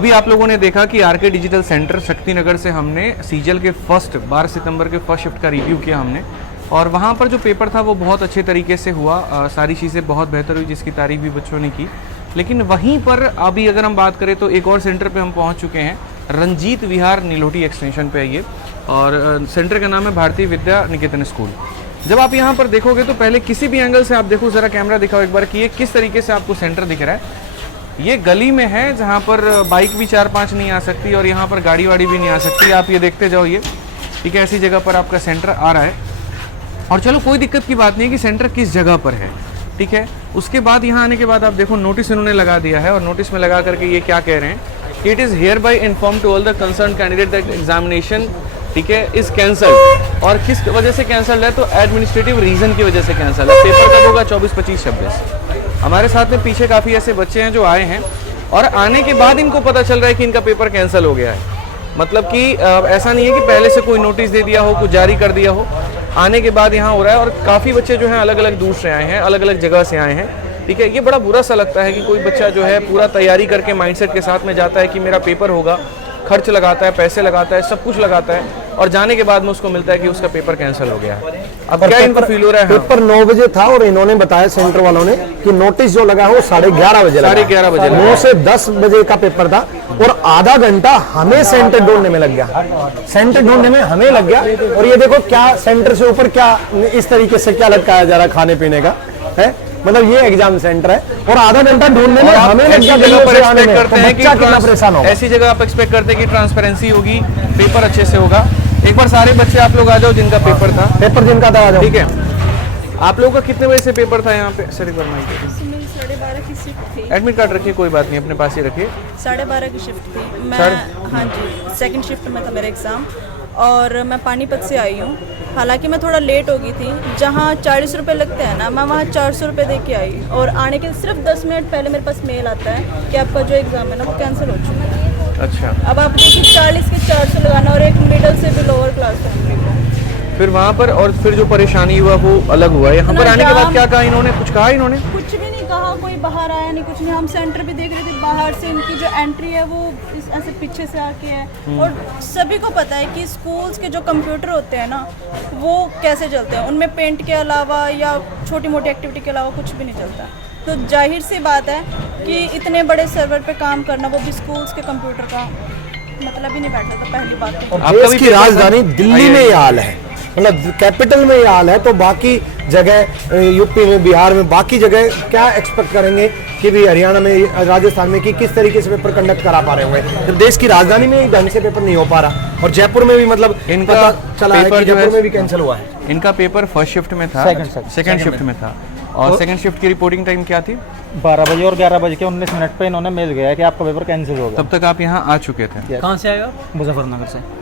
अभी आप लोगों ने देखा कि आरके डिजिटल सेंटर शक्तिनगर से हमने सीजल के 12 सितंबर के फर्स्ट शिफ्ट का रिव्यू किया हमने, और वहाँ पर जो पेपर था वो बहुत अच्छे तरीके से हुआ। सारी चीज़ें बहुत बेहतर हुई, जिसकी तारीफ भी बच्चों ने की। लेकिन वहीं पर अभी अगर हम बात करें तो एक और सेंटर पे हम पहुँच चुके हैं, रंजीत विहार नीलोटी एक्सटेंशन पे है ये, और सेंटर का नाम है भारतीय विद्या निकेतन स्कूल। जब आप यहाँ पर देखोगे तो पहले किसी भी एंगल से आप देखो, ज़रा कैमरा दिखाओ एक बार कि ये किस तरीके से आपको सेंटर दिख रहा है। ये गली में है जहाँ पर बाइक भी 4-5 नहीं आ सकती और यहाँ पर गाड़ी वाड़ी भी नहीं आ सकती। आप ये देखते जाओ, ये ठीक है, ऐसी जगह पर आपका सेंटर आ रहा है। और चलो कोई दिक्कत की बात नहीं है कि सेंटर किस जगह पर है, ठीक है। उसके बाद यहाँ आने के बाद आप देखो नोटिस इन्होंने लगा दिया है, और नोटिस में लगा करके ये क्या कह रहे हैं कि it is hereby inform to all the concern candidate that examination, ठीक है, इज कैंसल्ड। और किस वजह से कैंसल्ड है, तो एडमिनिस्ट्रेटिव रीजन की वजह से कैंसल है। पेपर कब होगा? 24, 25, 26। हमारे साथ में पीछे काफ़ी ऐसे बच्चे हैं जो आए हैं और आने के बाद इनको पता चल रहा है कि इनका पेपर कैंसिल हो गया है। मतलब कि ऐसा नहीं है कि पहले से कोई नोटिस दे दिया हो, कुछ जारी कर दिया हो, आने के बाद यहाँ हो रहा है। और काफ़ी बच्चे जो हैं अलग अलग दूर से आए हैं, अलग अलग जगह से आए हैं, ठीक है। ये बड़ा बुरा सा लगता है कि कोई बच्चा जो है पूरा तैयारी करके माइंडसेट के साथ में जाता है कि मेरा पेपर होगा, खर्च लगाता है, पैसे लगाता है, सब कुछ लगाता है, और जाने के बाद में उसको मिलता है कि उसका पेपर कैंसिल हो गया है। अब क्या इनको फील हो रहा है? पेपर 9 बजे था और इन्होंने बताया सेंटर वालों ने कि नोटिस जो लगा है वो 11:30 बजे, 11:30 बजे, 9 से 10 बजे का पेपर था, और आधा घंटा हमें सेंटर ढूंढने में लग गया। सेंटर ढूंढने में हमें लग गया। और ये देखो क्या सेंटर से ऊपर क्या इस तरीके से क्या लटकाया जा रहा है खाने पीने का है। मतलब ये एग्जाम सेंटर है और आधा घंटा ढूंढने में हमें लग गया। जगह पर एक्सपेक्ट करते हैं कि कितना परेशान होगा। ऐसी जगह आप एक्सपेक्ट करते हैं कि ट्रांसपेरेंसी होगी, पेपर अच्छे से होगा। एक बार सारे बच्चे आप लोग आ जाओ जिनका पेपर था, पेपर जिनका था आ जाओ, ठीक है। आप लोगों का कितने बजे से पेपर था यहाँ पे? सर एक बार माइक 12:30 की शिफ्ट थी। एडमिट कार्ड रखिए, कोई बात नहीं, अपने पास ही रखिए। 12:30 की शिफ्ट थी मैं। हाँ जी, सेकंड शिफ्ट में था मेरा एग्ज़ाम, और मैं पानीपत से आई हूँ। हालांकि मैं थोड़ा लेट हो गई थी। जहाँ 40 रुपये लगते हैं ना, मैं वहाँ 400 रुपये दे के आई, और आने के सिर्फ 10 मिनट पहले मेरे पास मेल आता है कि आपका जो एग्ज़ाम है ना वो कैंसिल हो चुका है। अच्छा, अब आप देखिए 40 के 400 लगाना, और एक मिडिल से भी लोअर क्लास फैमिली को। फिर वहाँ पर और फिर जो परेशानी हुआ वो अलग हुआ। यहाँ पर आने के बाद क्या कहा इन्होंने? कुछ कहा इन्होंने? कुछ भी नहीं कहा, कोई बाहर आया नहीं, कुछ नहीं। हम सेंटर भी देख रहे थे, बाहर से इनकी जो एंट्री है वो ऐसे पीछे से आके है। और सभी को पता है कि स्कूल्स के जो कंप्यूटर होते हैं ना वो कैसे चलते हैं, उनमें पेंट के अलावा या छोटी मोटी एक्टिविटी के अलावा कुछ भी नहीं चलता। तो जाहिर सी बात है कि इतने बड़े सर्वर पे काम करना, वो भी स्कूल्स के कंप्यूटर का, मतलब ही नहीं बैठा था पहली बात तो। और देश की राजधानी दिल्ली में ये हाल है, मतलब कैपिटल में ये हाल है, तो बाकी जगह यूपी में, बिहार में, बाकी जगह क्या एक्सपेक्ट करेंगे कि भी हरियाणा में, राजस्थान में कि किस तरीके से पेपर कंडक्ट करा पा रहे होंगे जब देश की राजधानी में ही ढंग से पेपर नहीं हो पा रहा। और जयपुर में भी मतलब इनका चला है कि जयपुर में भी कैंसिल हुआ है। इनका पेपर फर्स्ट शिफ्ट में था, सेकंड शिफ्ट में था, और सेकंड शिफ्ट की रिपोर्टिंग टाइम क्या थी? 12 बजे और 11 बजे के 19 मिनट पे इन्होंने मेल गया कि आपका पेपर कैंसिल हो गया। तब तक आप यहाँ आ चुके थे? कहाँ से आएगा? मुजफ्फरनगर से।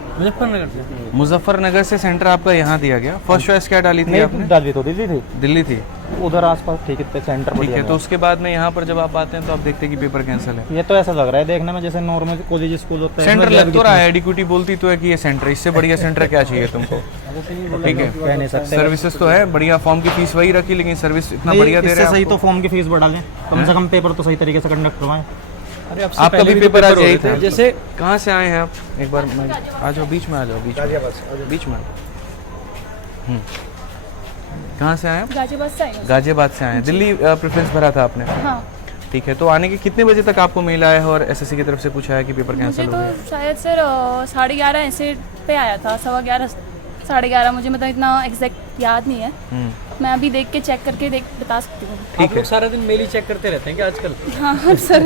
मुजफ्फरनगर से सेंटर आपका यहाँ दिया गया। फर्स्ट चॉइस क्या डाली थी आपने? डाली तो दिल्ली थी। दिल्ली थी, उधर आसपास ठीक है सेंटर, ठीक है। तो उसके बाद में यहाँ पर जब आप आते हैं तो आप देखते हैं कि पेपर कैंसिल है। ये तो ऐसा लग रहा है देखने में जैसे नॉर्मल कॉलेज स्कूल होता है। सेंटर लग तो रहा है, एडिक्यूटी बोलती तो है कि ये सेंटर, इससे बढ़िया सेंटर क्या चाहिए तुमको? ठीक है, कह नहीं सकते। सर्विसेज तो है बढ़िया, फॉर्म की फीस वही रखी, लेकिन सर्विस इतना बढ़िया दे रहे हैं। सही तो फॉर्म की फीस बढ़ा लें, कम से कम पेपर तो सही तरीके से कंडक्ट करवाएं। अरे आपका भी पेपर आज यही था। जैसे कहाँ से आए हैं आप? एक बार आ जाओ, बीच में आ जाओ, बीच में। कहाँ से आए आप? गाजियाबाद से आई हूँ। गाजियाबाद से आए हैं। दिल्ली प्रेफरेंस भरा था आपने? हाँ। ठीक है, तो आने के कितने बजे तक आपको मेल आया है और एसएससी की तरफ से पूछा है कि पेपर कैंसिल हो गया? तो शायद सर 11:30 ऐसे पे आया था, 11:15 11:30, मुझे मतलब इतना एग्जैक्ट याद नहीं है। मैं अभी देख के चेक करके बता सकती हूँ। आप लोग सारा दिन मेल ही चेक करते रहते हैं क्या आजकल? हाँ सर,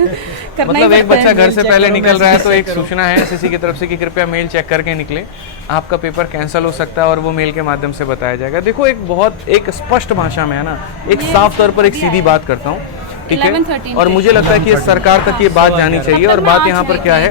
करना मतलब ही एक पड़ता बच्चा है। घर से पहले निकल रहा है तो एक सूचना है एसएससी की तरफ से कि कृपया मेल चेक करके निकले, आपका पेपर कैंसिल हो सकता है, और वो मेल के माध्यम से बताया जाएगा। देखो एक स्पष्ट भाषा में है ना, एक साफ तौर पर एक सीधी बात करता हूँ, ठीक है। और मुझे लगता है कि सरकार तक ये बात जानी चाहिए। और बात यहाँ पर क्या है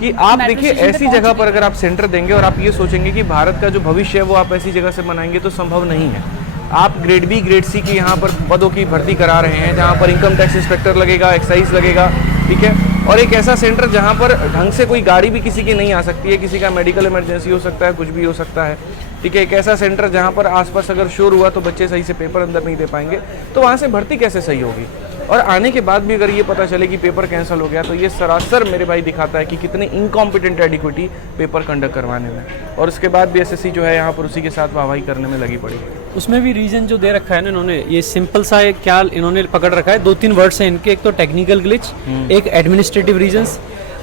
कि आप देखिए, ऐसी जगह पर अगर आप सेंटर देंगे और आप ये सोचेंगे कि भारत का जो भविष्य है वो आप ऐसी जगह से बनाएंगे, तो संभव नहीं है। आप ग्रेड बी ग्रेड सी की यहाँ पर पदों की भर्ती करा रहे हैं, जहाँ पर इनकम टैक्स इंस्पेक्टर लगेगा, एक्साइज लगेगा, ठीक है। और एक ऐसा सेंटर जहाँ पर ढंग से कोई गाड़ी भी किसी की नहीं आ सकती है, किसी का मेडिकल इमरजेंसी हो सकता है, कुछ भी हो सकता है, ठीक है। एक ऐसा सेंटर जहाँ पर आसपास अगर शोर हुआ तो बच्चे सही से पेपर अंदर नहीं दे पाएंगे, तो वहाँ से भर्ती कैसे सही होगी? और आने के बाद भी अगर ये पता चले कि पेपर कैंसिल हो गया तो ये सरासर मेरे भाई दिखाता है कि कितने इनकॉम्पिटेंट एडिक्विटी पेपर कंडक्ट करवाने में, और उसके बाद भी एसएससी जो है यहाँ पर उसी के साथ वाहवाही करने में लगी पड़ी। उसमें भी रीजन जो दे रखा है ना इन्होंने, ये सिंपल सा एक क्या इन्होंने पकड़ रखा है, 2-3 वर्ड्स हैं इनके, एक तो टेक्निकल ग्लिच, एक एडमिनिस्ट्रेटिव रीजंस,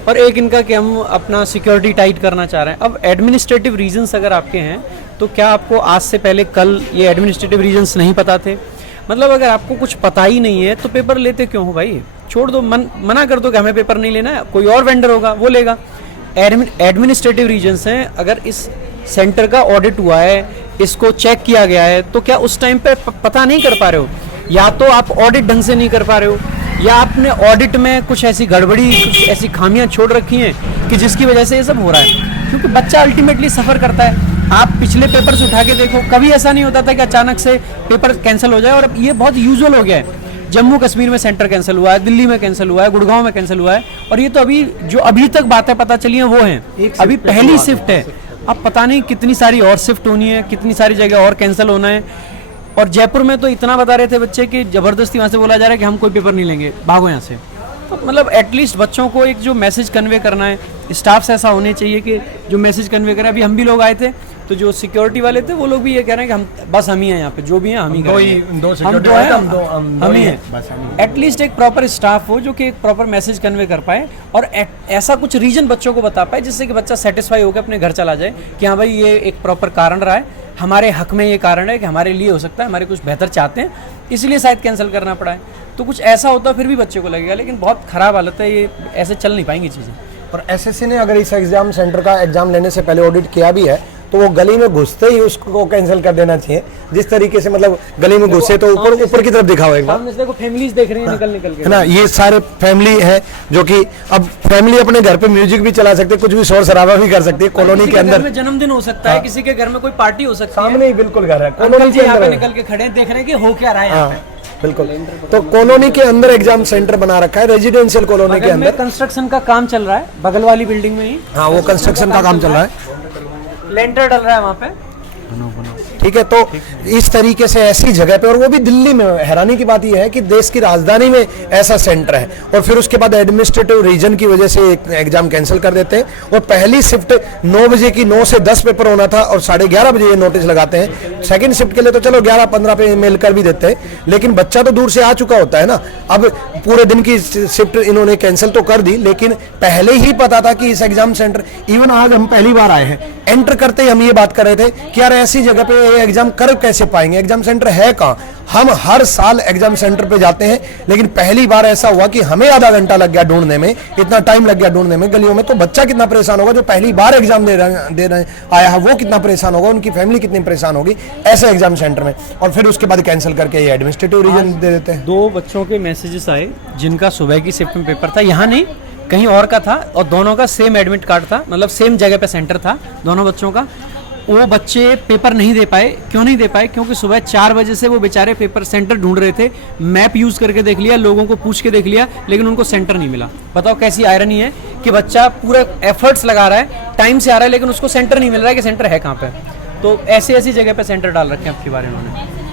और एक इनका कि हम अपना सिक्योरिटी टाइट करना चाह रहे हैं। अब एडमिनिस्ट्रेटिव रीजंस अगर आपके हैं तो क्या आपको आज से पहले कल ये एडमिनिस्ट्रेटिव रीजंस नहीं पता थे? मतलब अगर आपको कुछ पता ही नहीं है तो पेपर लेते क्यों हो भाई? छोड़ दो, मना कर दो कि हमें पेपर नहीं लेना है, कोई और वेंडर होगा वो लेगा। एडमिनिस्ट्रेटिव रीजंस हैं, अगर इस सेंटर का ऑडिट हुआ है, इसको चेक किया गया है, तो क्या उस टाइम पे पता नहीं कर पा रहे हो? या तो आप ऑडिट ढंग से नहीं कर पा रहे हो, या आपने ऑडिट में कुछ ऐसी गड़बड़ी, कुछ ऐसी खामियां छोड़ रखी हैं कि जिसकी वजह से ये सब हो रहा है। क्योंकि बच्चा अल्टीमेटली सफ़र करता है। आप पिछले पेपर से उठा के देखो, कभी ऐसा नहीं होता था कि अचानक से पेपर कैंसिल हो जाए, और अब ये बहुत यूजुअल हो गया है। जम्मू कश्मीर में सेंटर कैंसिल हुआ है, दिल्ली में कैंसिल हुआ है, गुड़गांव में कैंसिल हुआ है, और ये तो अभी तक बातें पता चली हैं वो हैं, अभी पहली शिफ्ट है। अब पता नहीं कितनी सारी और शिफ्ट होनी है, कितनी सारी जगह और कैंसिल होना है। और जयपुर में तो इतना बता रहे थे बच्चे कि ज़बरदस्ती वहाँ से बोला जा रहा है कि हम कोई पेपर नहीं लेंगे, भागो यहाँ से। तो मतलब एटलीस्ट बच्चों को एक जो मैसेज कन्वे करना है, स्टाफ्स ऐसा होने चाहिए कि जो मैसेज कन्वे करें। अभी हम भी लोग आए थे तो जो सिक्योरिटी वाले थे वो लोग भी ये कह रहे हैं कि हम ही हैं यहाँ पे, जो भी हैं हम ही करेंगे, हम ही हैं। एटलीस्ट एक प्रॉपर स्टाफ हो जो कि एक प्रॉपर मैसेज कन्वे कर पाए, और ऐसा कुछ रीजन बच्चों को बता पाए जिससे कि बच्चा सेटिस्फाई होकर अपने घर चला जाए कि हाँ भाई ये एक प्रॉपर कारण रहा है, हमारे हक में ये कारण है कि हमारे लिए हो सकता है, हमारे कुछ बेहतर चाहते हैं, इसलिए शायद कैंसिल करना पड़ा है। तो कुछ ऐसा होता फिर भी बच्चे को लगेगा, लेकिन बहुत ख़राब हालत है, ये ऐसे चल नहीं पाएंगी चीज़ें। और एसएससी ने अगर इस एग्जाम सेंटर का एग्जाम लेने से पहले ऑडिट किया भी है तो वो गली में घुसते ही उसको कैंसिल कर देना चाहिए। जिस तरीके से मतलब गली में घुसे तो ऊपर की तरफ दिखाओ एक बार, देखो फैमिलीज देख रही हैं निकल के, है ना। ये सारे फैमिली है जो कि अब फैमिली अपने घर पे म्यूजिक भी चला सकते, कुछ भी शोर शराबा भी कर सकती है कॉलोनी के अंदर। जन्मदिन हो सकता है, किसी के घर में कोई पार्टी हो सकती है, सामने ही बिल्कुल घर है, कॉलोनी के अंदर निकल के खड़े देख रहे हैं कि हो क्या रहा है यहाँ पे। बिल्कुल, तो कॉलोनी के अंदर एग्जाम सेंटर बना रखा है, रेजिडेंशियल कॉलोनी के अंदर। कंस्ट्रक्शन का काम चल रहा है बगल वाली बिल्डिंग में ही। हाँ, वो कंस्ट्रक्शन का काम चल रहा है, लेंटर डल रहा है वहाँ पे। ठीक है। तो इस तरीके से ऐसी जगह पे, और वो भी दिल्ली में, हैरानी की बात यह है कि देश की राजधानी में ऐसा सेंटर है, और फिर उसके बाद एडमिनिस्ट्रेटिव रीजन की वजह से एक एग्जाम कैंसिल कर देते हैं। और पहली शिफ्ट 9 बजे की 9 से 10 पेपर होना था और 11:30 बजे ये नोटिस लगाते हैं। सेकंड शिफ्ट के लिए तो चलो 11:15 पे मेल कर भी देते हैं, लेकिन बच्चा तो दूर से आ चुका होता है ना। अब पूरे दिन की शिफ्ट इन्होंने कैंसिल तो कर दी, लेकिन पहले ही पता था कि इस एग्जाम सेंटर, इवन आज हम पहली बार आए हैं, एंटर करते ही हम ये बात कर रहे थे कि यार ऐसी जगह पे एग्जाम कर कैसे पाएंगे, एग्जाम सेंटर है कहाँ। हम हर साल एग्जाम सेंटर पे जाते हैं, लेकिन पहली बार ऐसा हुआ कि हमें आधा घंटा लग गया ढूंढने में, इतना टाइम लग गया ढूंढने में गलियों में। तो बच्चा कितना परेशान होगा जो पहली बार एग्जाम दे रहे आया है, वो कितना परेशान होगा, उनकी फैमिली कितनी परेशान होगी ऐसे एग्जाम सेंटर में। और फिर उसके बाद कैंसिल करके ये एडमिनिस्ट्रेटिव रीजन दे देते हैं। 2 बच्चों के मैसेजेस आए जिनका सुबह की शिफ्ट में पेपर था, यहाँ नहीं कहीं और का था, और दोनों का सेम एडमिट कार्ड था, मतलब सेम जगह पे सेंटर था दोनों बच्चों का। वो बच्चे पेपर नहीं दे पाए। क्यों नहीं दे पाए? क्योंकि सुबह 4 बजे से वो बेचारे पेपर सेंटर ढूंढ रहे थे, मैप यूज़ करके देख लिया, लोगों को पूछ के देख लिया, लेकिन उनको सेंटर नहीं मिला। बताओ कैसी आयरनी है कि बच्चा पूरा एफर्ट्स लगा रहा है, टाइम से आ रहा है, लेकिन उसको सेंटर नहीं मिल रहा है कि सेंटर है कहाँ पे। तो ऐसी जगह पे सेंटर डाल रखे हैं अब की बार इन्होंने।